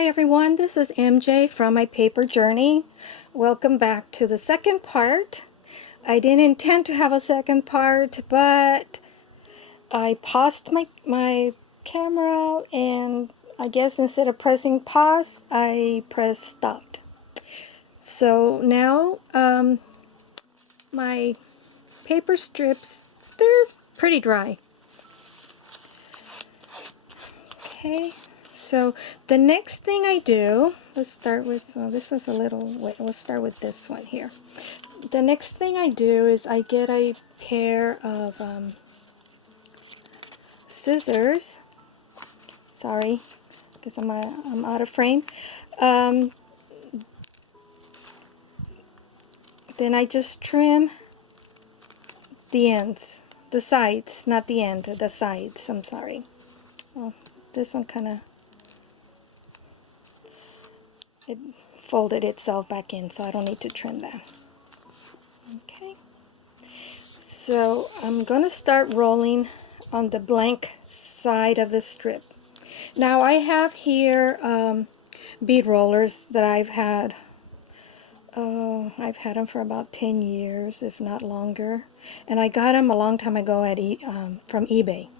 Hi everyone, this is MJ from my paper journey. Welcome back to the second part. I didn't intend to have a second part, but I paused my camera, and I guess instead of pressing pause, I pressed stopped. So now my paper strips, they're pretty dry. Okay. So the next thing I do, let's start with, this was a little, wait, let's start with this one here. The next thing I do is I get a pair of scissors. Sorry, because I'm out of frame. Then I just trim the ends, the sides, not the end, the sides, I'm sorry. Well, this one kind of, it folded itself back in, so I don't need to trim that. Okay, so I'm going to start rolling on the blank side of the strip. Now I have here bead rollers that I've had them for about 10 years, if not longer, and I got them a long time ago at from eBay,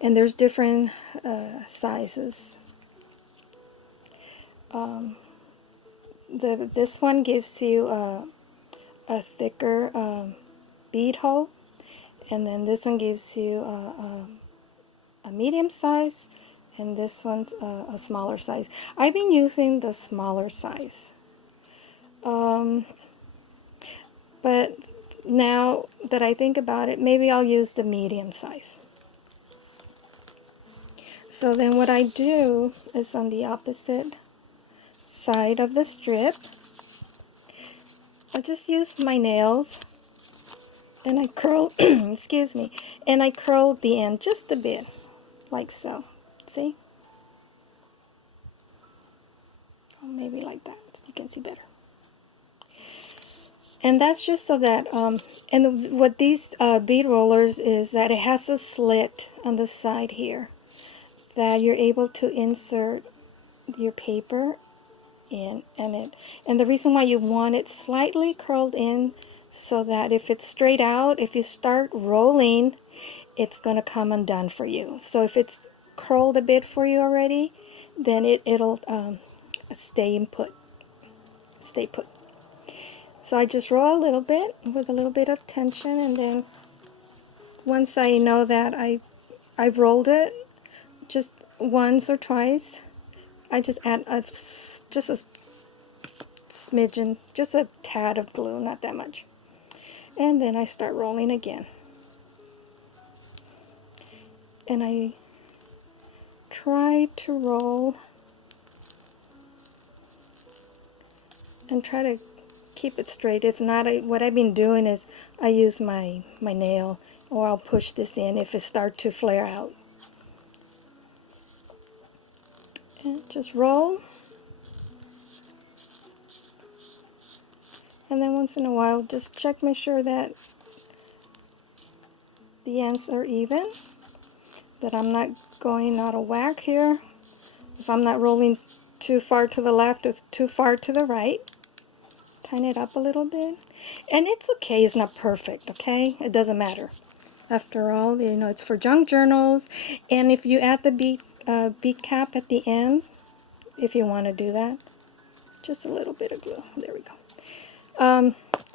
and there's different sizes. This one gives you a thicker bead hole, and then this one gives you a medium size, and this one's a smaller size. I've been using the smaller size, but now that I think about it, maybe I'll use the medium size. So then what I do is on the opposite side of the strip, I just use my nails and I curl, excuse me, and I curl the end just a bit, like so. See? Or maybe like that, so you can see better. And that's just so that, and what these bead rollers is that it has a slit on the side here that you're able to insert your paper in, and the reason why you want it slightly curled in so that if it's straight out, if you start rolling, it's going to come undone for you. So if it's curled a bit for you already, then it'll stay put. So I just roll a little bit with a little bit of tension, and then once I know that I've rolled it just once or twice, I just add just a smidgen, just a tad of glue, not that much. And then I start rolling again. And I try to roll and try to keep it straight. If not, what I've been doing is I use my nail, or I'll push this in if it starts to flare out. And just roll. And then once in a while, just check, make sure that the ends are even, that I'm not going out of whack here. If I'm not rolling too far to the left or too far to the right, tighten it up a little bit. And it's okay, it's not perfect, okay? It doesn't matter. After all, you know, it's for junk journals. And if you add the bead cap at the end, if you want to do that, just a little bit of glue. There we go.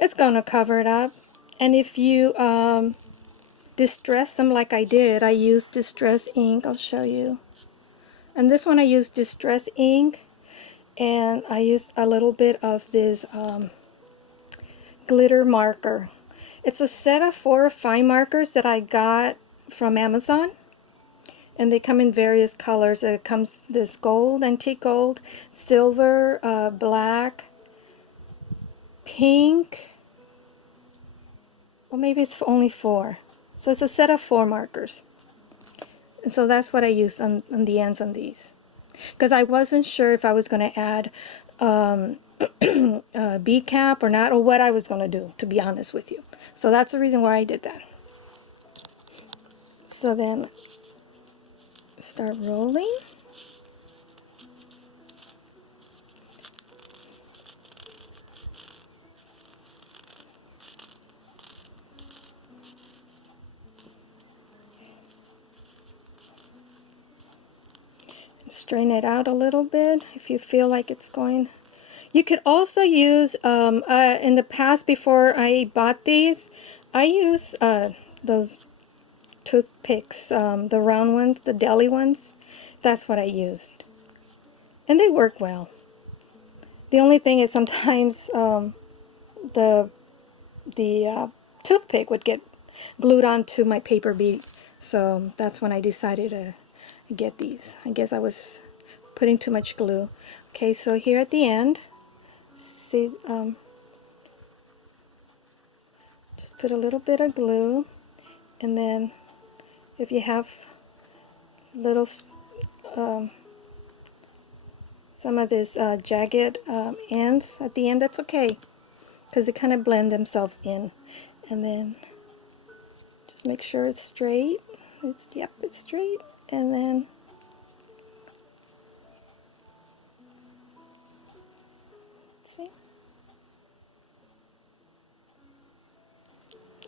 It's going to cover it up. And if you distress them like I did, I used distress ink. I'll show you. And this one I used distress ink, and I used a little bit of this glitter marker. It's a set of 4 or 5 markers that I got from Amazon, and they come in various colors. It comes this gold, antique gold, silver, black, pink, or maybe it's only 4. So it's a set of 4 markers. And so that's what I used on the ends on these, because I wasn't sure if I was going to add a bead cap or not, or what I was going to do, to be honest with you. So that's the reason why I did that. So then start rolling. strain it out a little bit if you feel like it's going. You could also use, in the past before I bought these, I use those toothpicks, the round ones, the deli ones. That's what I used. And they work well. The only thing is sometimes the toothpick would get glued onto my paper bead. So that's when I decided to get these. I guess I was putting too much glue. Okay, so here at the end, see, just put a little bit of glue, and then if you have little some of this jagged ends at the end, that's okay, because they kind of blend themselves in. And then just make sure it's straight. Yep, it's straight. And then see,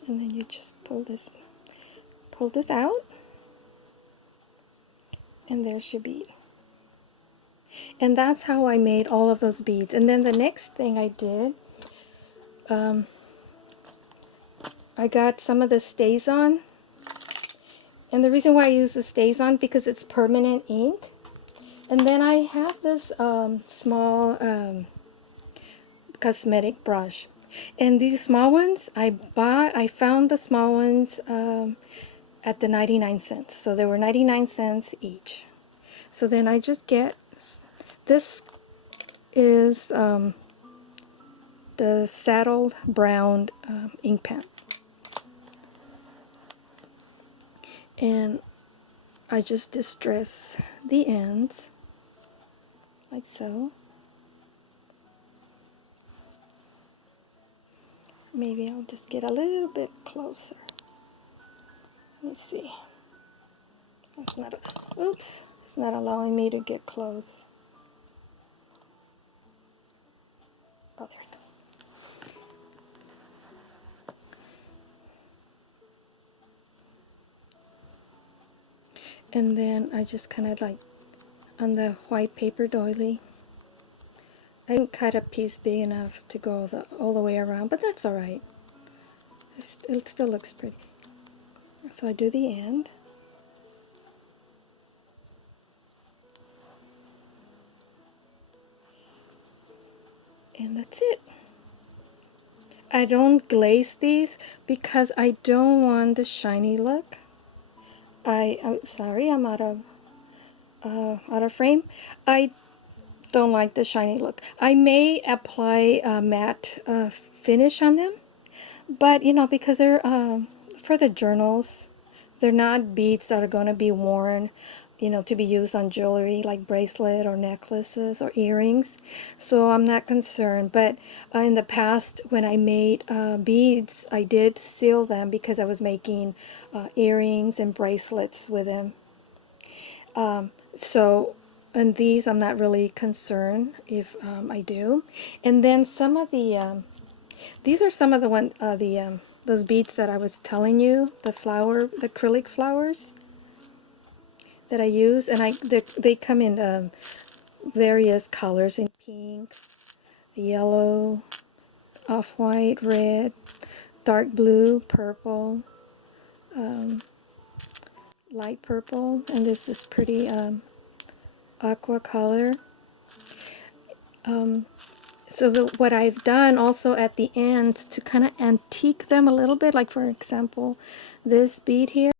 and then you just pull this out, and there's your bead. And that's how I made all of those beads. And then the next thing I did, I got some of the StazOn. And the reason why I use the StazOn, because it's permanent ink. And then I have this small cosmetic brush. And these small ones, I found the small ones at the 99 cents. So they were 99 cents each. So then I just get, this is the saddled brown ink pen. And I just distress the ends like so. Maybe I'll just get a little bit closer. Let me see. It's not, oops, it's not allowing me to get close. Oh, there we go. And then I just kind of like, on the white paper doily, I didn't cut a piece big enough to go all the way around, but that's alright. It still looks pretty. So I do the end. And that's it. I don't glaze these because I don't want the shiny look. I'm sorry, I'm out of frame. I don't like the shiny look. I may apply a matte finish on them, but you know, because they're for the journals, they're not beads that are going to be worn, you know, to be used on jewelry like bracelet or necklaces or earrings. So I'm not concerned. But in the past, when I made beads, I did seal them because I was making earrings and bracelets with them. So in these, I'm not really concerned if I do. And then some of the these are some of the those beads that I was telling you, the acrylic flowers that I use, and they come in various colors, in pink, yellow, off-white, red, dark blue, purple, light purple, and this is pretty aqua color. So what I've done also at the ends to kind of antique them a little bit, like for example, this bead here.